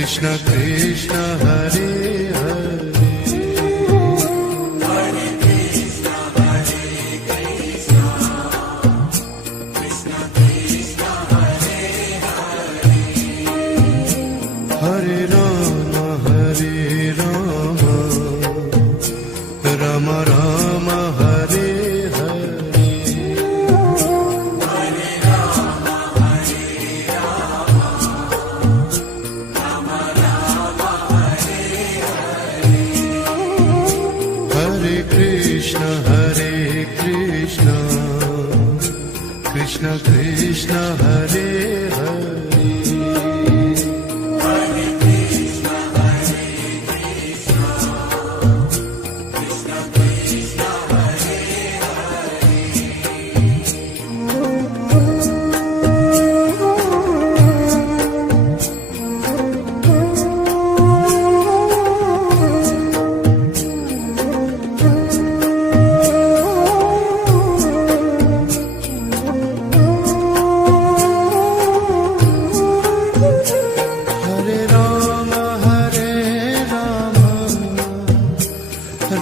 Krishna Krishna Hare Hare Hare Ram Ram Ram Hare Hare Hare Krishna Krishna Krishna Hare Hare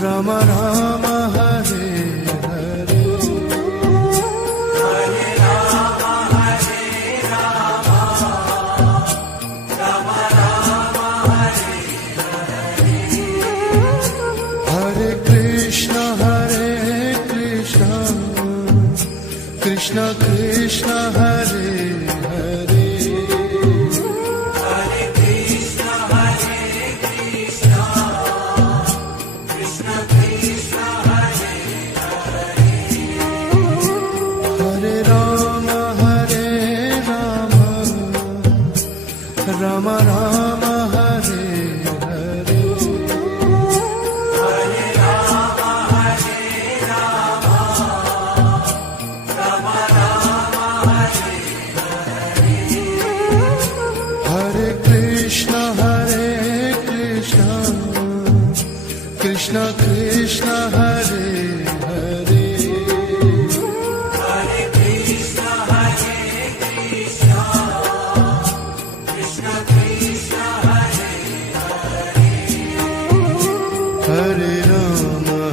Ram Ram Hare Hare Hare Krishna Krishna Krishna Hare Hare Ram Ram Hare Hare Hare Krishna Krishna Krishna Hare Hare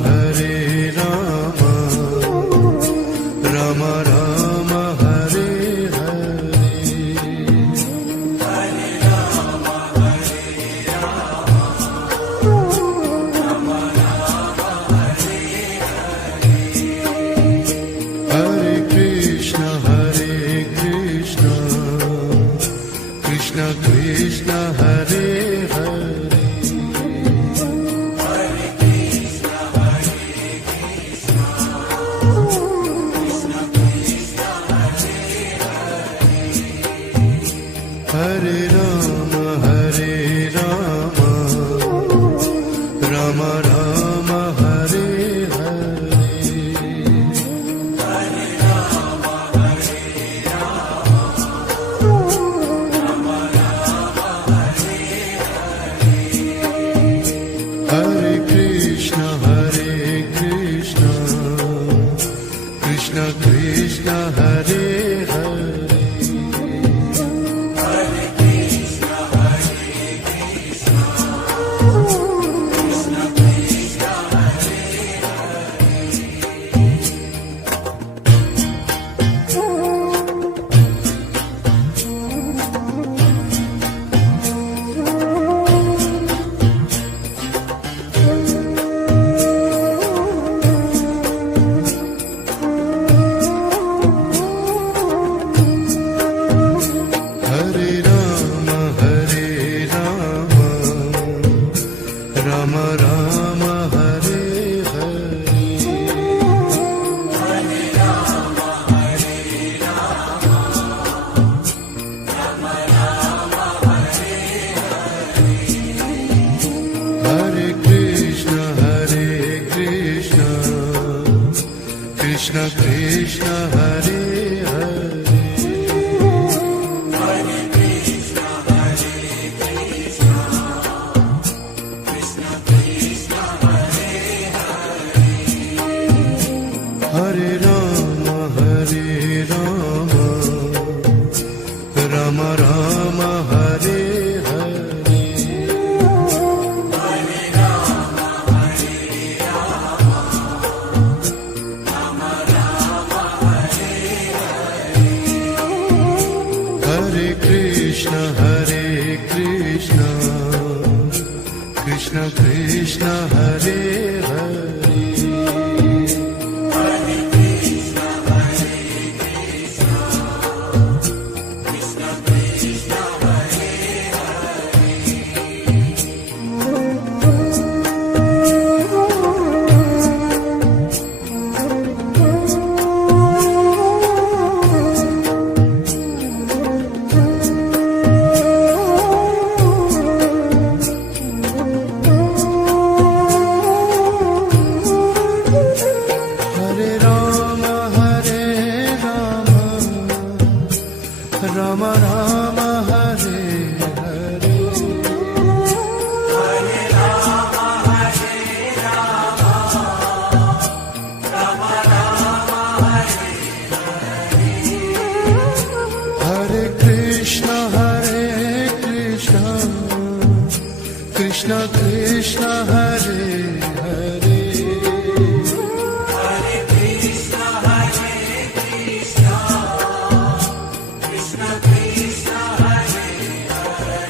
Hare Ram Ram Ram Hare Hare Hare Krishna Krishna Krishna Hare Hare Hare Ram Ram Ram Hare Hare Krishna Krishna Krishna Hare Hare Rama Rama Hare Hare Hare Rama Hare Rama Rama Rama Hare Hare Krishna Krishna Krishna Hare Hare Hare Krishna Krishna Krishna Krishna Hare Hare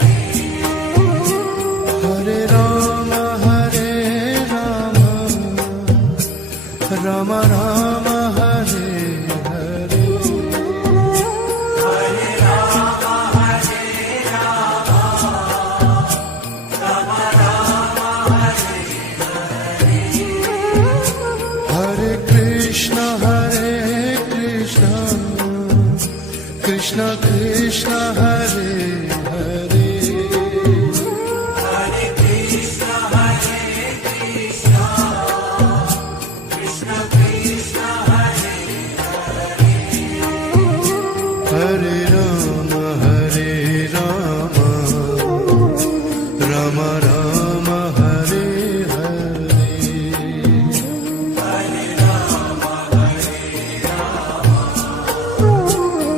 Rama Rama Rama Hare Hare Hare Rama Hare Rama Rama Rama Hare Hare Krishna Krishna Krishna Hare Hare Hare Krishna Krishna Krishna Krishna Hare Hare Rama Rama Rama Hare Hare Hare Rama Hare Rama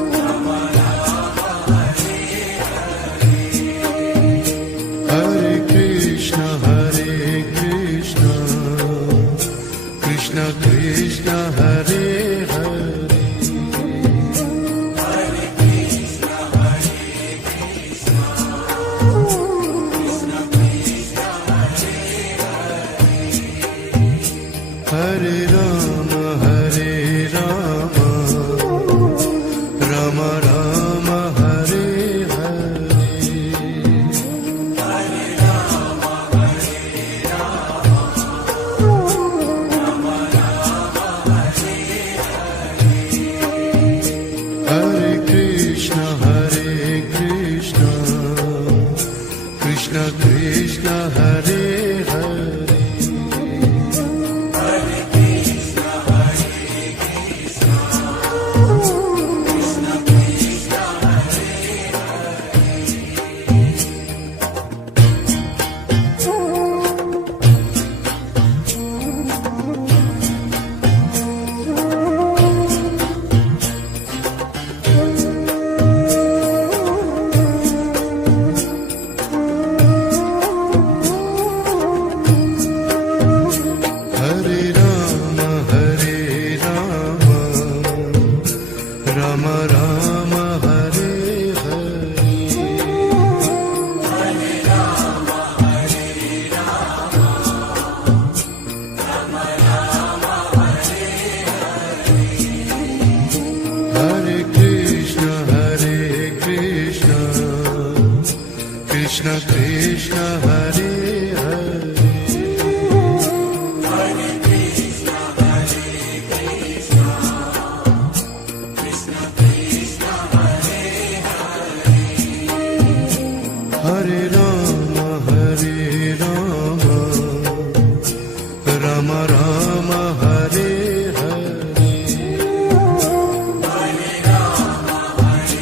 Rama Rama Hare Hare Krishna Krishna Krishna Hare Hare Hare Krishna Krishna Krishna Krishna Hare Rama Rama Rama Hare Hare Hare Rama Hare Rama Rama Rama Hare Hare Krishna Krishna Krishna Hare Hare Hare Krishna Krishna Krishna Krishna Hare Hare Rama Rama Rama Hare Hare Hare Rama Hare Rama Rama Rama Hare Hare Krishna Krishna Krishna Hare Hare Hare Krishna Krishna Krishna Krishna Hare Hare Rama Rama Rama Hare Hare Hare Rama Hare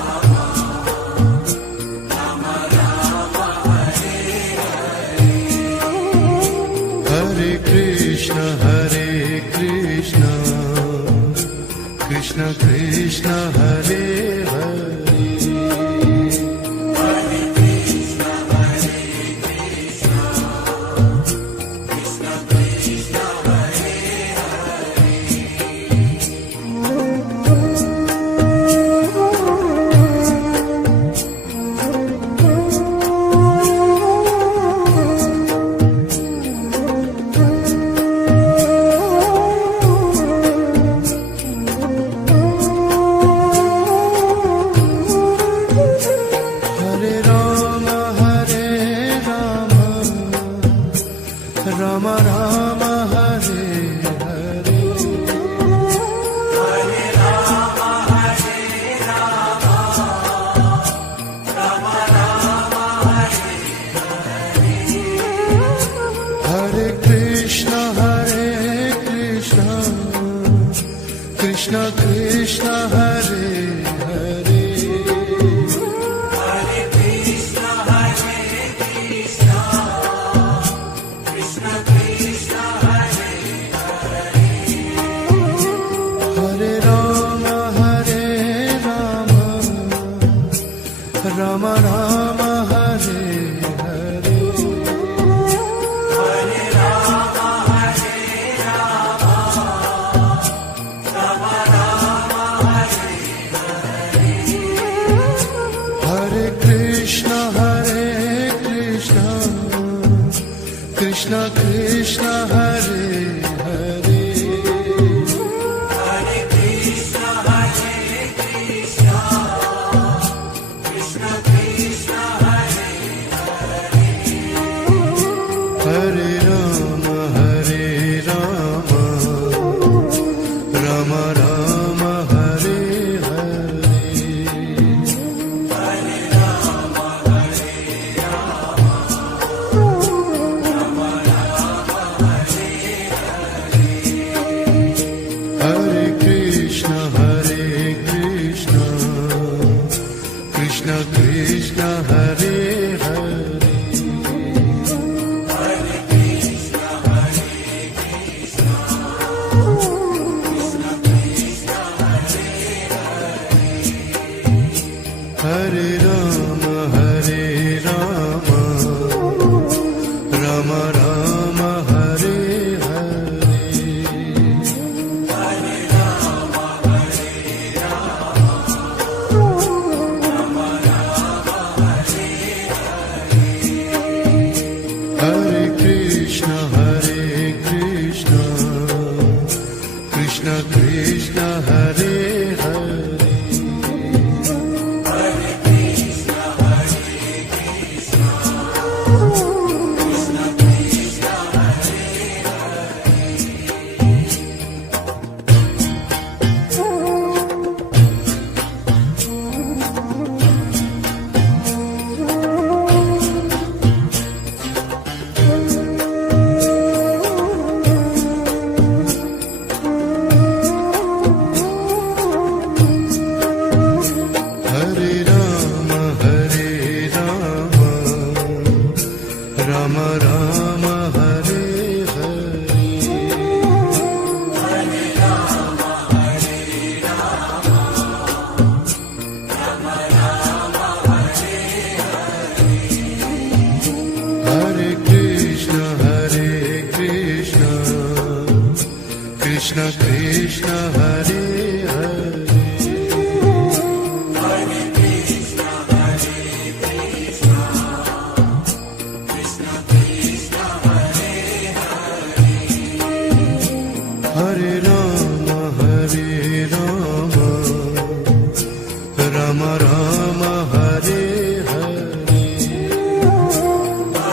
Rama Rama Rama Hare Hare Krishna Krishna Krishna Hare Hare Hare Krishna Rama Rama Hare Hare Hare Rama, Hare Rama, Rama Rama, Hare Hare Krishna Krishna Krishna Hare Hare Hare Krishna, Hare Krishna, Krishna Krishna, Hare Hare Rama Rama Rama Hare Hare Hare Rama, Hare Rama, Rama Rama, Hare Hare Krishna Krishna Krishna Hare Hare Hare Krishna, Hare Krishna, Krishna Krishna, Hare Hare Rama Rama Rama Hare Hare Hare Rama, Hare Rama, Rama Rama, Hare Hare Krishna Krishna Krishna Hare Hare Hare Krishna, Hare Krishna, Krishna Krishna, Hare Hare Rama Rama Rama Hare Hare Hare Rama, Hare Rama, Rama Rama, Hare Hare Krishna Krishna Krishna Hare Hare Hare Krishna, Hare Krishna, Krishna Krishna, Hare Hare Rama Rama Rama Hare Hare Hare Rama, Hare Rama, Rama Rama, Hare Hare Krishna Krishna Krishna Hare Hare Hare Krishna, Hare Krishna, Krishna Krishna, Hare Hare Rama Rama Rama Hare Hare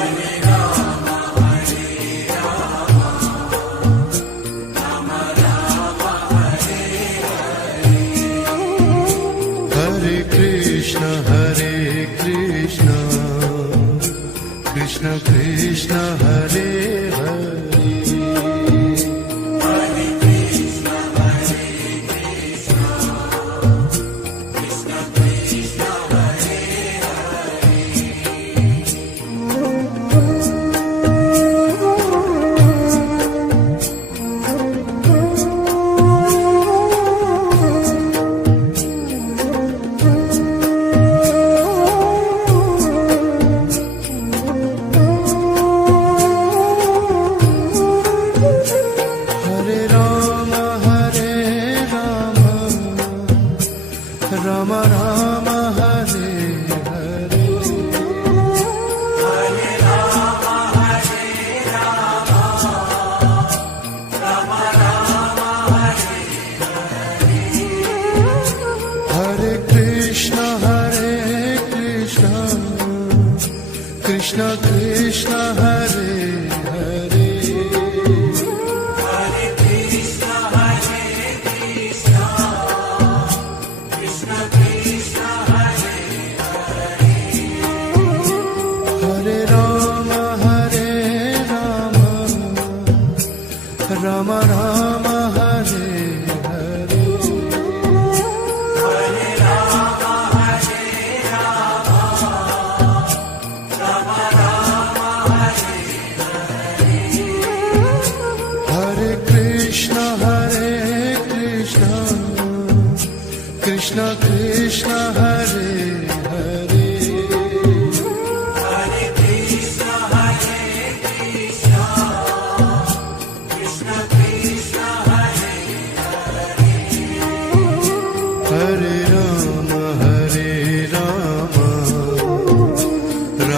Hare Rama, Hare Rama, Rama Rama, Hare Hare Krishna Krishna Krishna Hare Hare Hare Krishna, Hare Krishna, Krishna Krishna, Hare Hare Rama Rama Rama Hare Hare Hare Rama, Hare Rama, Rama Rama, Hare Hare Krishna Krishna Krishna Hare Hare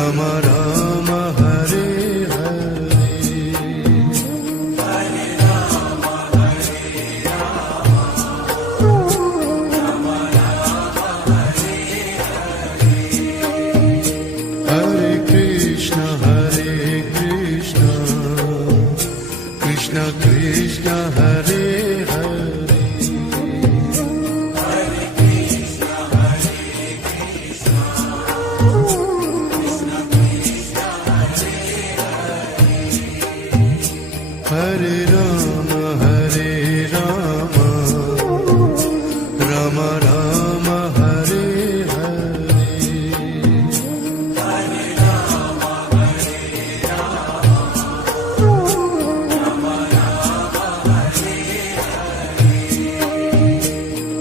Ram Ram Hare Hare Hare Krishna Krishna Krishna Hare Hare Hare Ram Ram Ram Hare Hare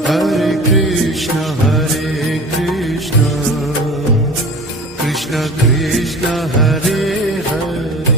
Hare Krishna Krishna Krishna Hare Hare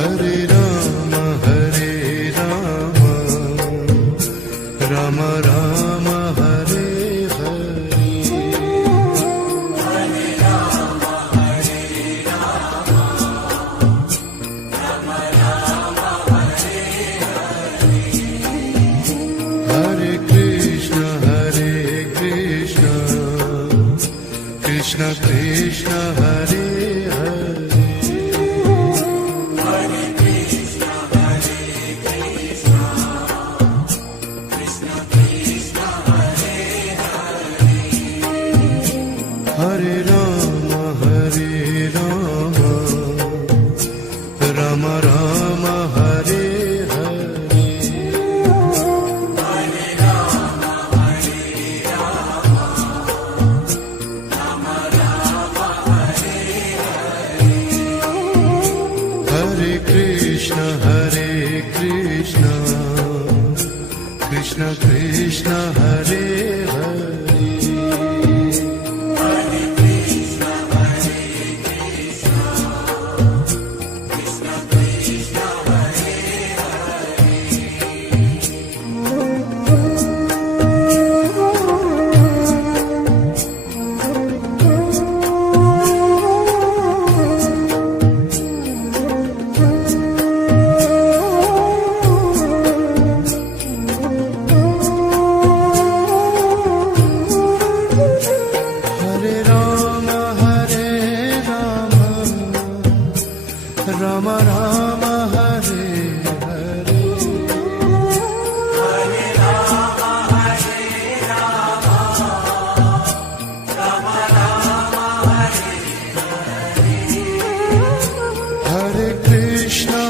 Hare Ram Ram Ram Hare Hare Hare Krishna Krishna Krishna Hare Hare Hare Ram Ram Ram Hare Hare Hare Krishna Krishna Krishna Hare Hare Hare Ram Ram Ram Hare Hare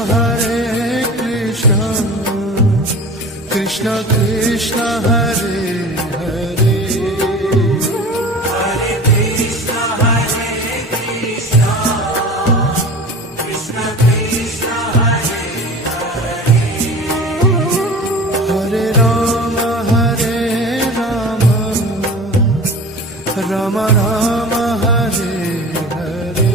Hare Krishna Krishna Krishna Hare Hare Hare Ram Ram Ram Hare Hare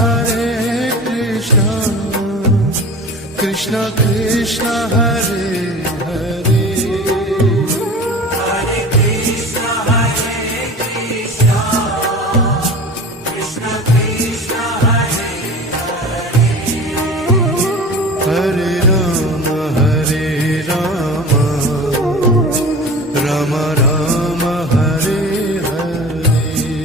Hare Krishna Krishna Krishna Hare Hare Hare Ram Ram Ram Hare Hare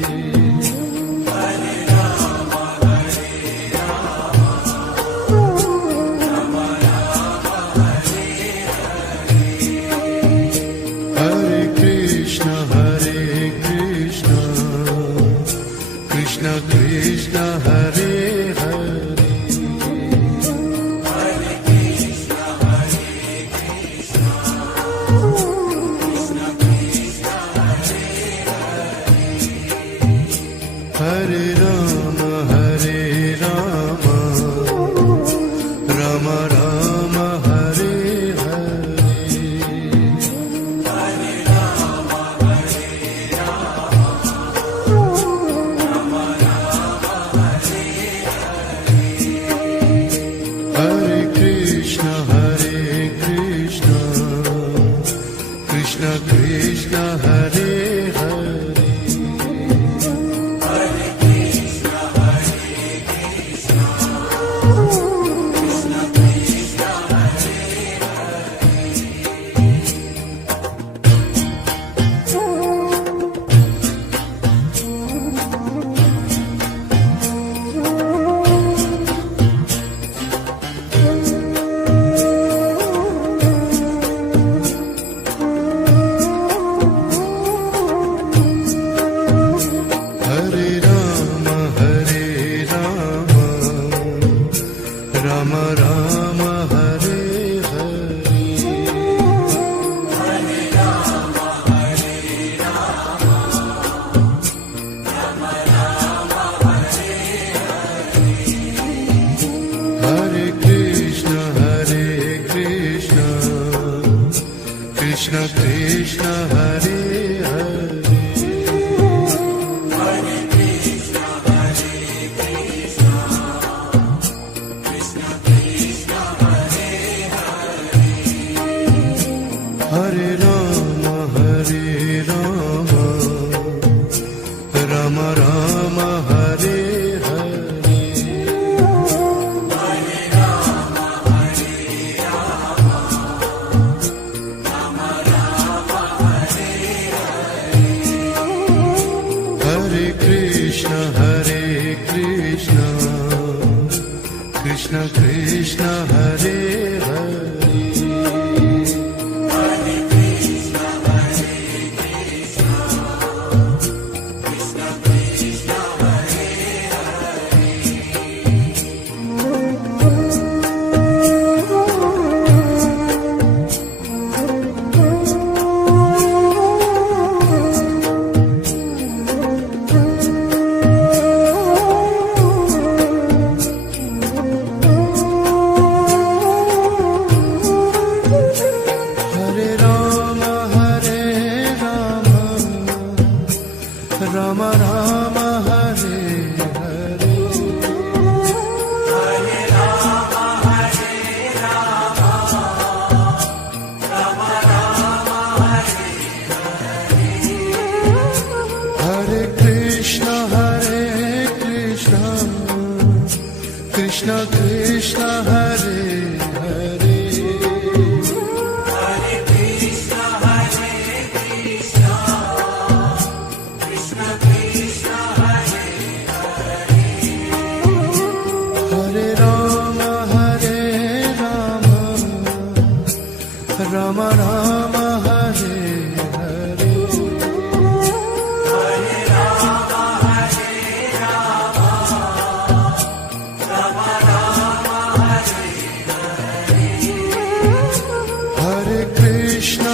Ram Hare Hare Hare Ram Hare Ram Ram Ram Hare Hare Krishna Krishna Krishna Hare Hare Hare Krishna Krishna Krishna Hare Hare Ram Ram Ram Hare Hare Hare Ram Hare Ram Ram Ram Hare Hare Krishna Krishna Krishna Hare Hare Hare Krishna Krishna Krishna Hare Hare Ram Ram Ram Hare Hare Hare Ram Hare Ram Ram Ram Hare Hare Krishna Krishna Krishna Hare Hare Hare Krishna Krishna Krishna Hare Hare Ram Ram Ram Hare Hare Hare Ram Hare Ram Ram Ram Hare Hare Krishna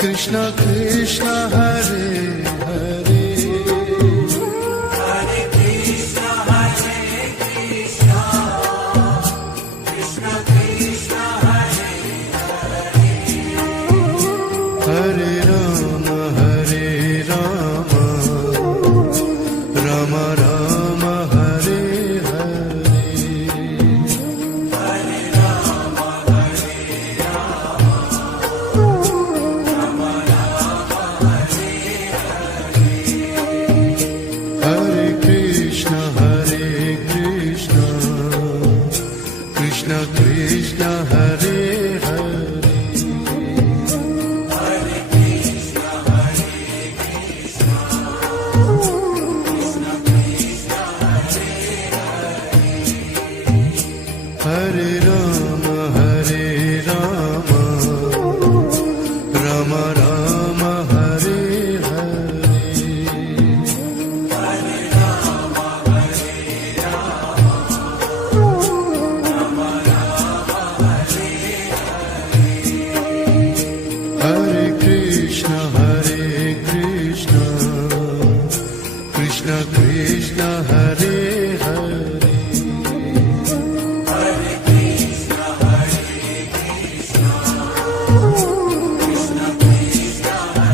Krishna Krishna Hare Hare Hare Krishna Krishna Krishna Hare Hare Ram Ram Ram Hare Hare Hare Ram Hare Ram Ram Ram Hare Hare Krishna Krishna Krishna Hare Hare Hare Krishna Krishna Krishna Hare Hare Ram Ram Ram Hare Hare Hare Ram Hare Ram Ram Ram Hare Hare Krishna Krishna Krishna Hare Hare Hare Krishna Krishna Krishna Hare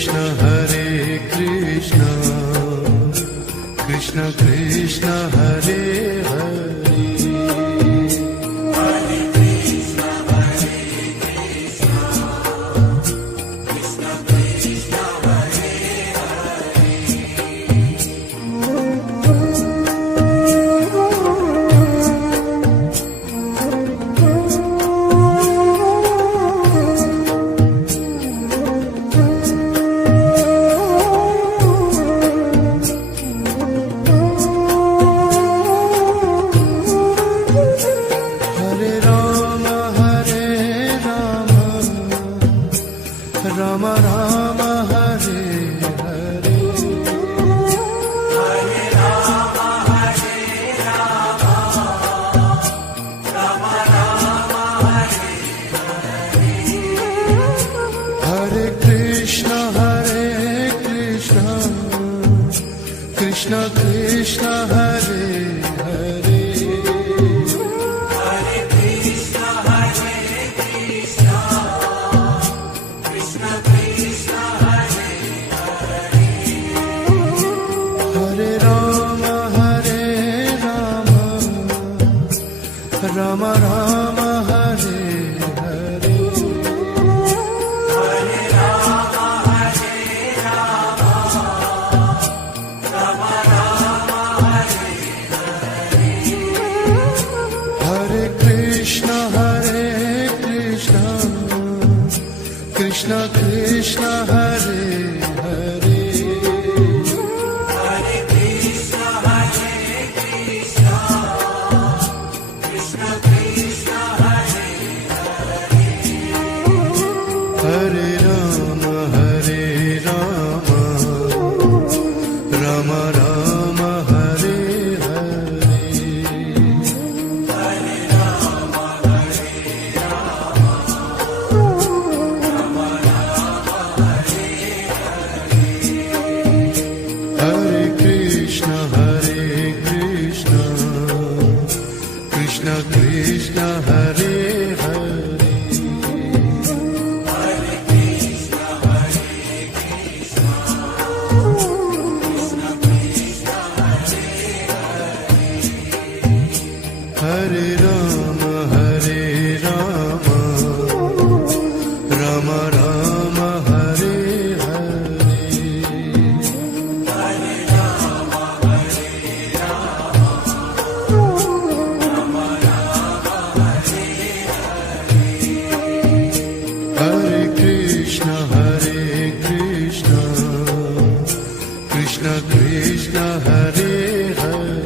Krishna Hare Krishna Krishna Krishna Hare Hare Rama Rama Hare Hare Hare Rama Hare Rama Rama Rama Hare Hare Krishna Krishna Krishna Hare Hare Hare Krishna Hare Krishna Krishna Krishna Hare Hare Rama Rama Rama Hare Hare Hare Rama Hare Rama Rama Rama Hare Hare Krishna Krishna Krishna Hare Hare Hare Krishna Hare Krishna Krishna Krishna Hare Hare Rama Rama Rama Hare Hare Hare Krishna Krishna Krishna Hare Hare Hare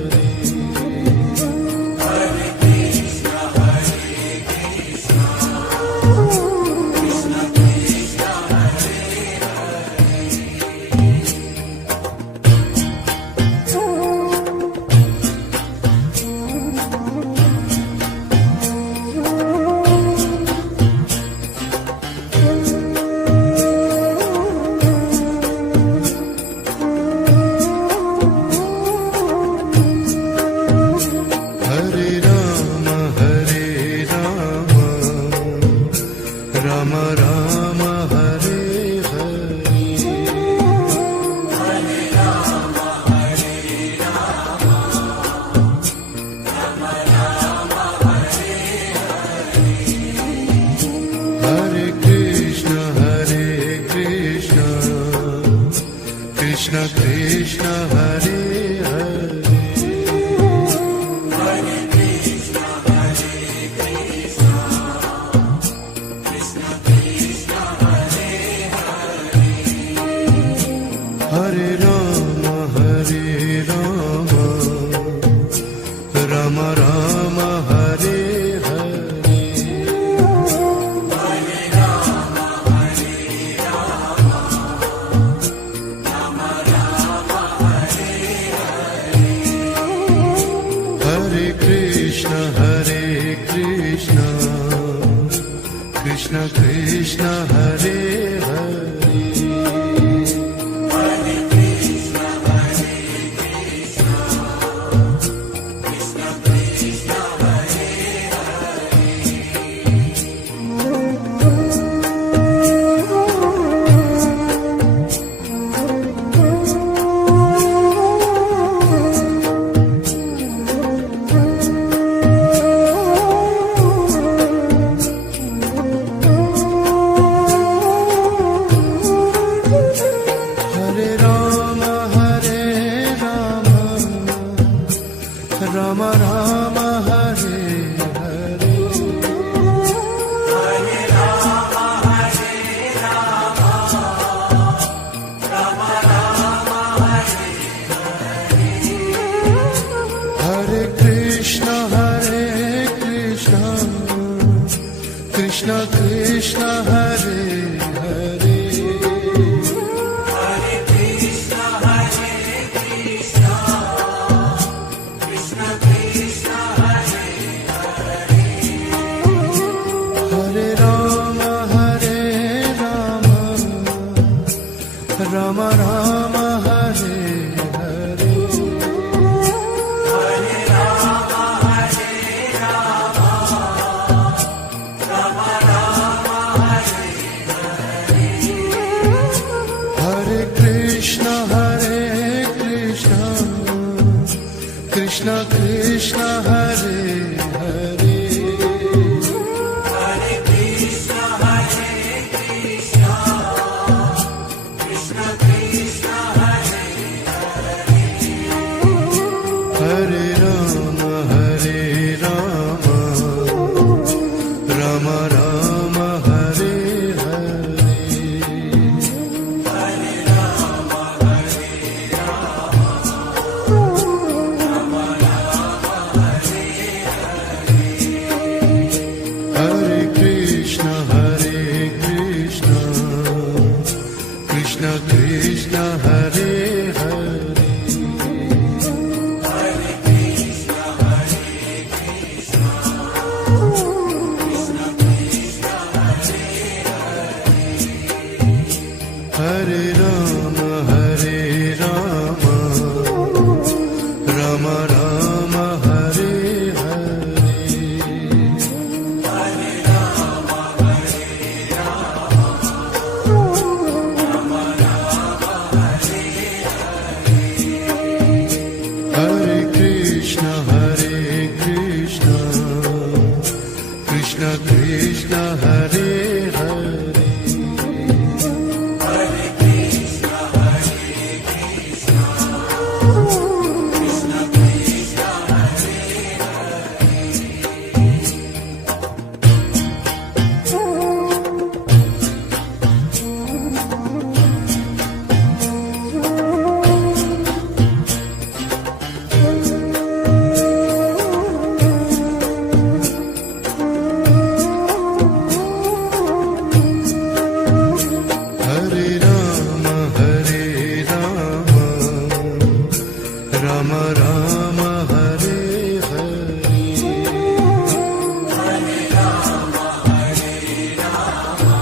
Rama Rama Rama Hare Hare Hare Krishna Krishna Krishna Hare Hare Hare Rama Rama Rama Hare Hare Hare Krishna Krishna Krishna Hare Hare Hare Rama Rama Rama Hare Hare Hare Krishna Krishna Krishna Hare Hare Krishna Hare Hare Hare Krishna, Hare Krishna, Krishna Krishna, Hare Hare. Hare Ram Ram Ram Hare Hare Hare Rama, Hare Rama, Rama Rama, Hare Hare. Hare Krishna Krishna Krishna Hare Hare Hare Krishna, Hare Krishna, Krishna Krishna, Hare Hare. Hare Ram Ram Ram Hare Hare Hare Rama, Hare Rama, Rama Rama, Hare Hare. Hare Krishna Krishna Krishna Hare Hare Hare Krishna, Hare Krishna, Krishna Krishna, Hare Hare. Hare Ram Ram Ram Hare Hare Hare Rama, Hare Rama, Rama Rama, Hare Hare. Hare Krishna Krishna Krishna Hare Hare Hare Krishna, Hare Krishna, Krishna Krishna, Hare Hare Ram Ram Ram Hare Hare Hare Rama, Hare Rama,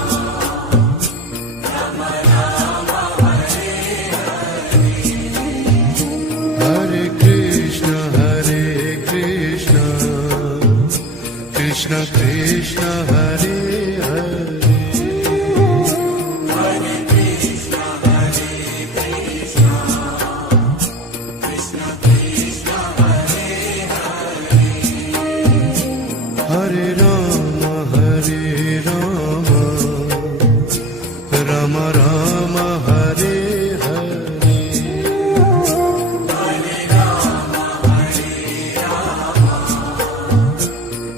Rama Rama, Hare Hare. Hare Krishna Krishna Krishna Hare Hare Hare Krishna, Hare Krishna, Krishna Krishna, Hare Hare. Hare Ram Ram Ram Hare Hare Hare Rama, Hare Rama,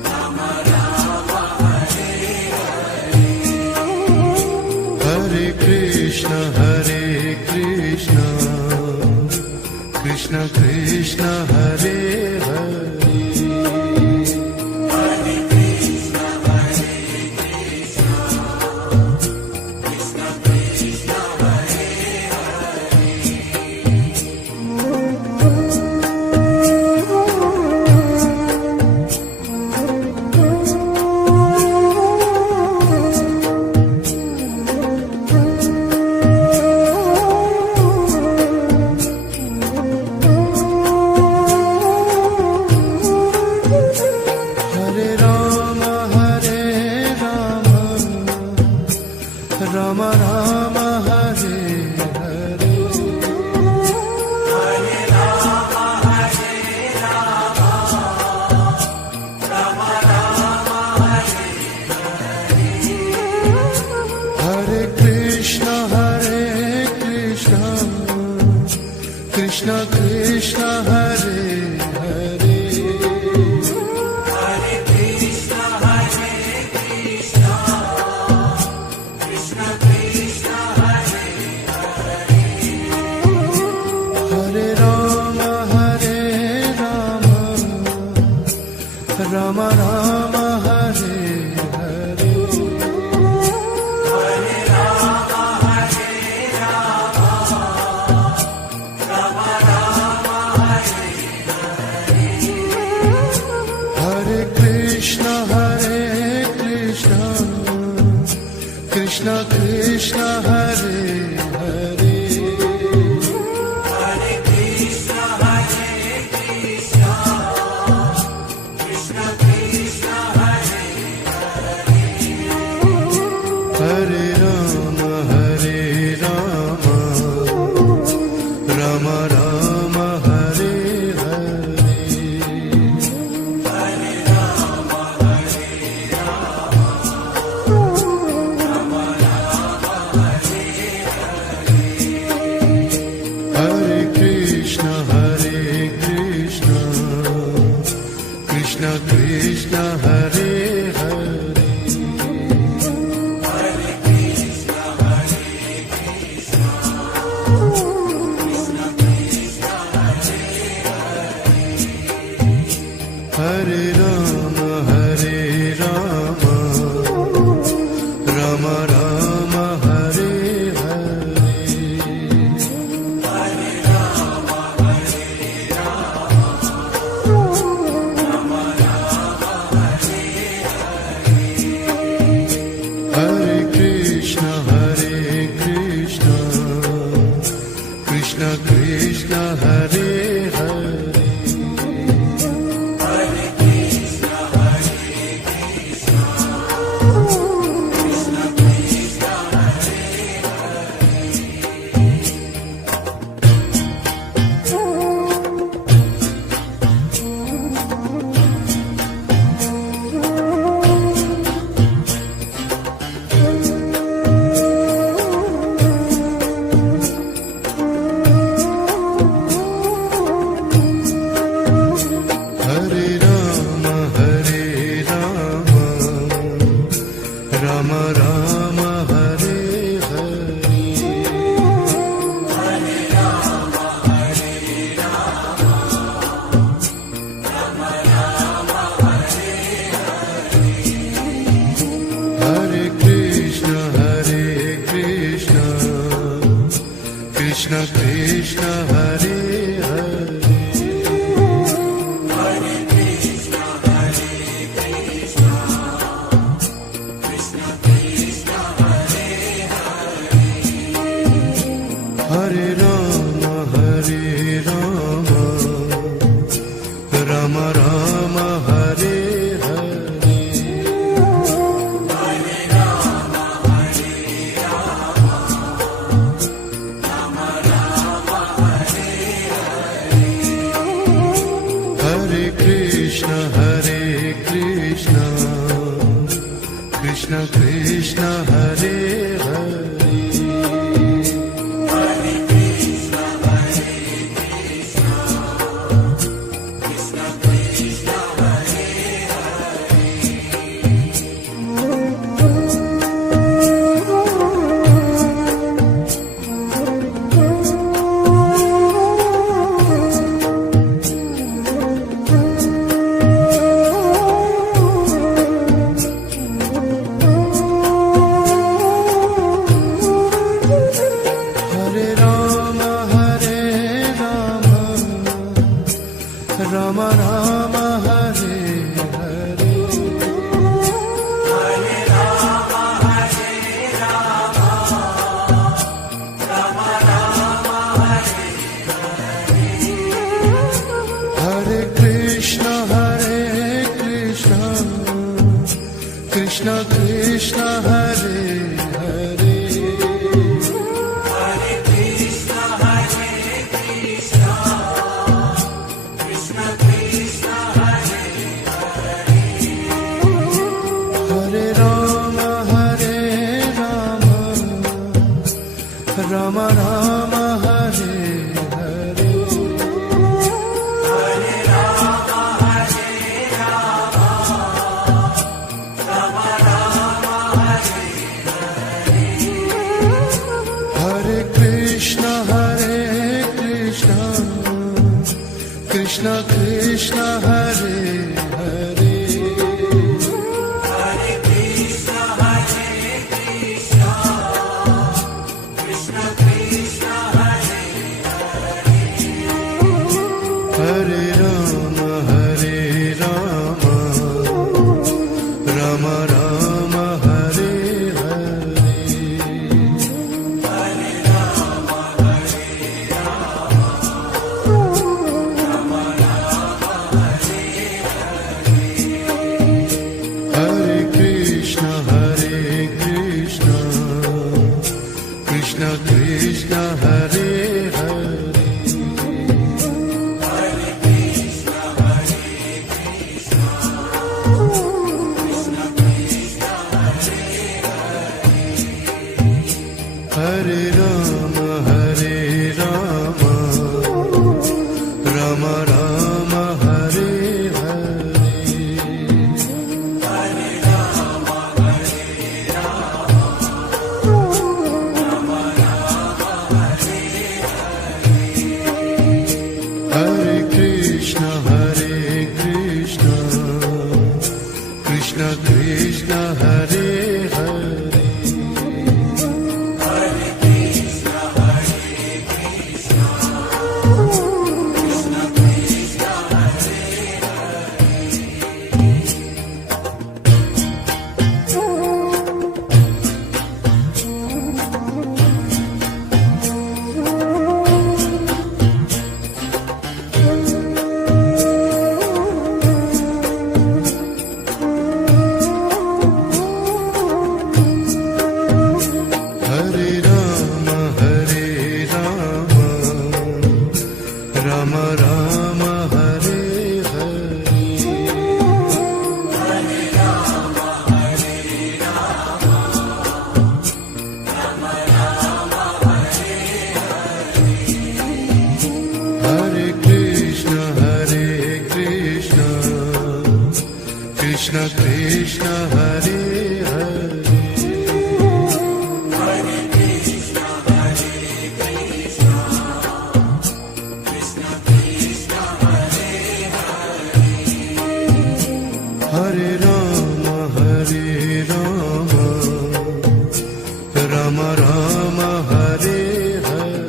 Rama Rama, Hare Hare. Hare Krishna Krishna Krishna Hare Hare Hare Krishna, Hare Krishna, Krishna Krishna, Hare Hare Ram Ram Ram Hare Hare Hare Rama, Hare Rama, Rama Rama, Hare Hare. Hare Krishna Krishna Krishna Hare Hare Hare Krishna, Hare Krishna, Krishna Krishna, Hare Hare. Hare Ram Ram Ram Hare Hare Krishna Krishna Hare Hare Hare Krishna, Hare Krishna, Krishna Krishna, Hare Hare Ram Ram Ram Hare Hare Hare Rama, Hare Rama, Rama Rama, Hare Hare Krishna Krishna Krishna Hare Hare Hare Krishna, Hare Krishna, Krishna Krishna, Hare Hare Ram Ram Ram Hare Hare Hare Rama, Hare Rama, Rama Rama, Hare Hare Krishna Krishna Krishna Hare Hare Hare Krishna, Hare Krishna, Krishna Krishna, Hare Hare Ram Ram Ram Hare Hare Hare Rama, Hare Rama, Rama Rama, Hare Hare Krishna Krishna Krishna Hare Hare Hare Krishna, Hare Krishna, Krishna Krishna, Hare Hare Ram Ram Ram Hare Hare Hare Rama, Hare Rama, Rama Rama, Hare Hare Krishna Krishna Krishna Hare Hare Hare Krishna, Hare Krishna, Krishna Krishna, Hare Hare Ram Ram Ram Hare Hare Hare Rama, Hare Rama, Rama Rama, Hare Hare Krishna Krishna Krishna Hare Hare Hare Krishna, Hare Krishna, Krishna Krishna, Hare Hare Ram Ram Ram Hare Hare Hare Rama, Hare Rama, Rama Rama, Hare Hare Krishna Krishna Krishna Hare Hare Hare Krishna, Hare Krishna, Krishna Krishna, Krishna Hare Hare Hare Rama Hare Rama Rama Rama Hare Hare Hare Krishna Krishna Krishna Hare Hare Hare Rama Hare Rama Rama Rama Hare Hare Hare Krishna Krishna Krishna Hare Hare Hare Rama Hare Rama Rama Rama Hare Hare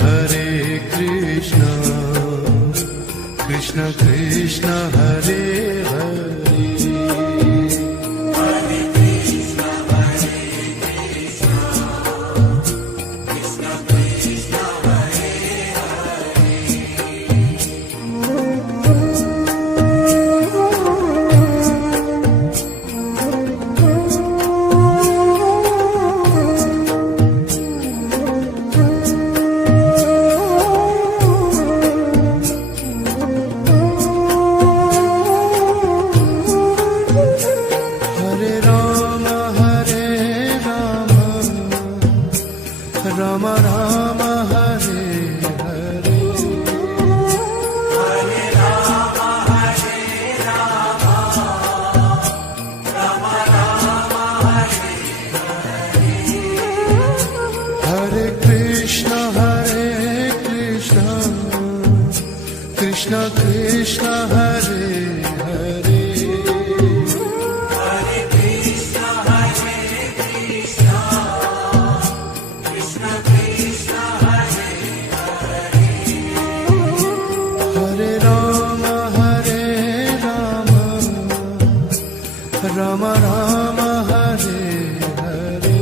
Hare Krishna Krishna Krishna Hare Hare Hare Rama Hare Rama Rama Rama Hare Hare Hare Krishna Krishna Krishna Hare Hare Hare Rama Hare Rama Rama Rama Hare Hare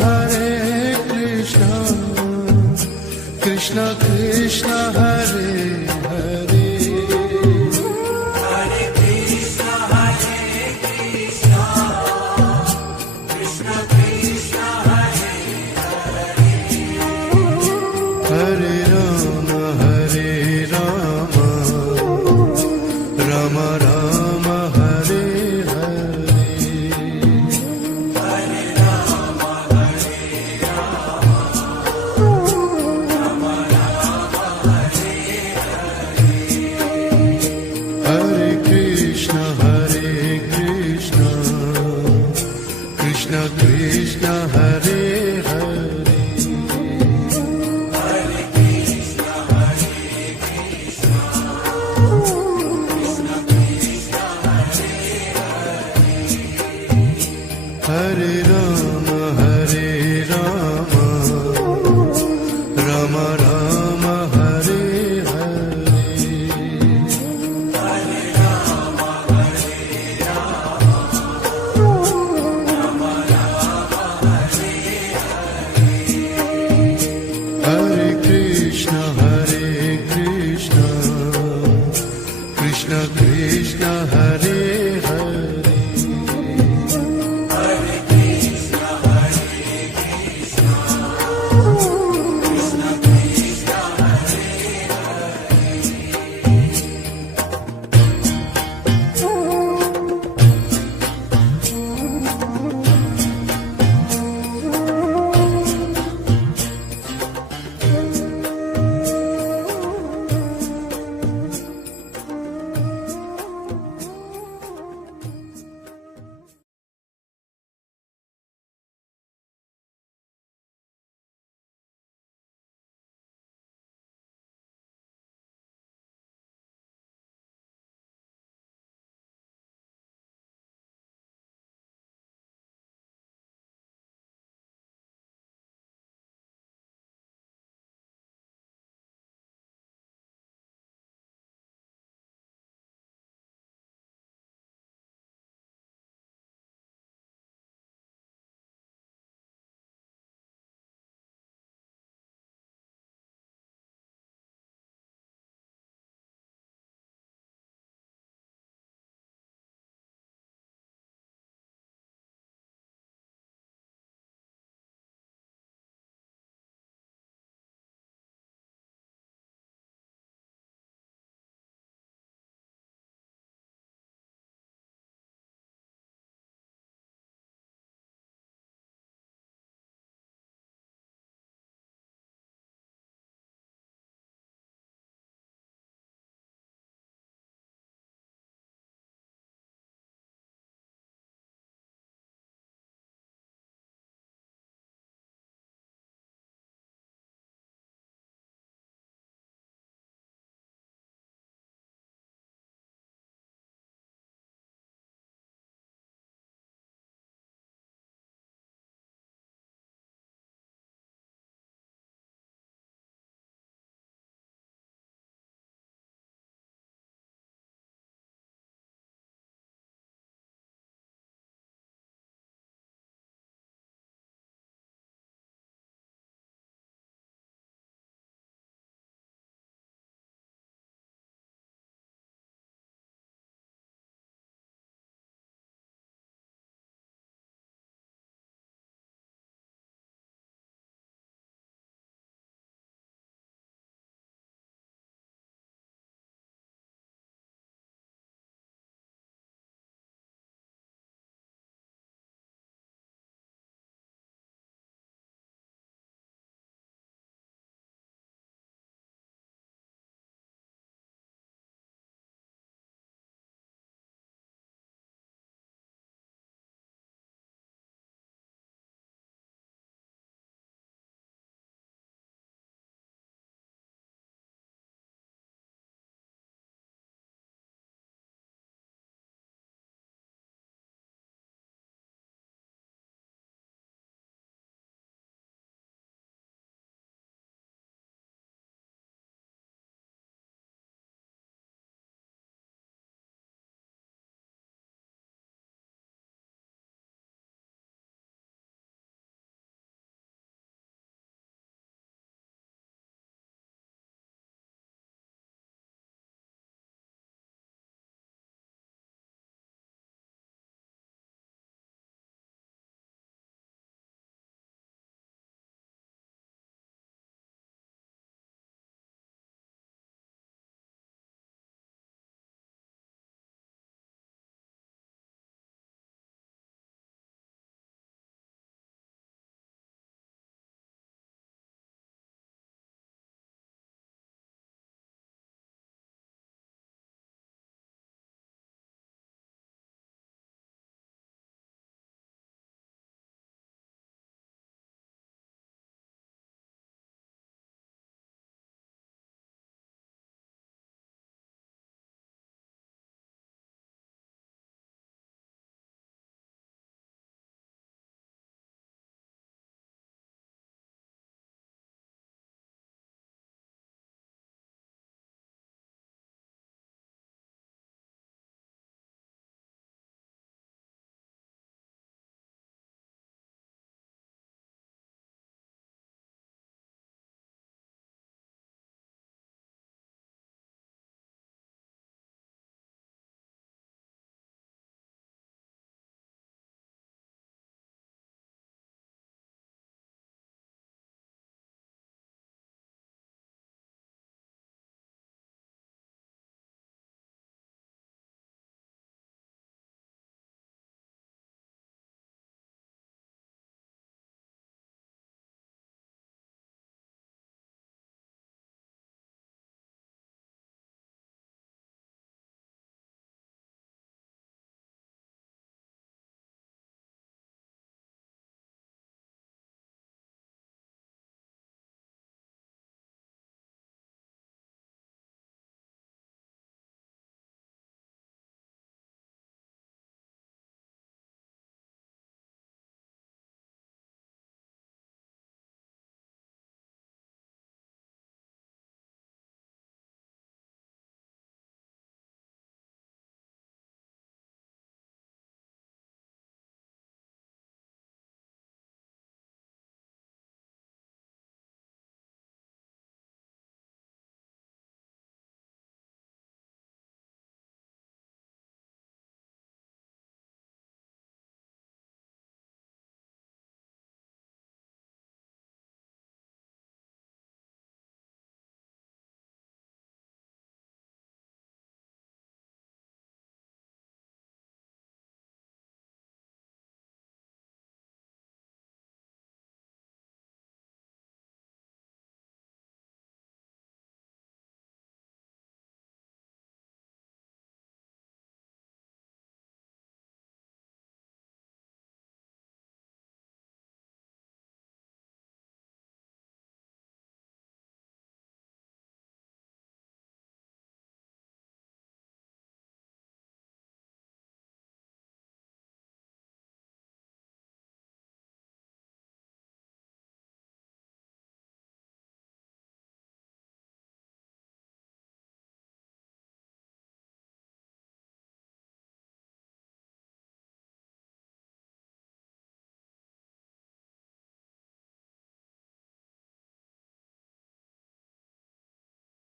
Hare Krishna Krishna Krishna Hare Hare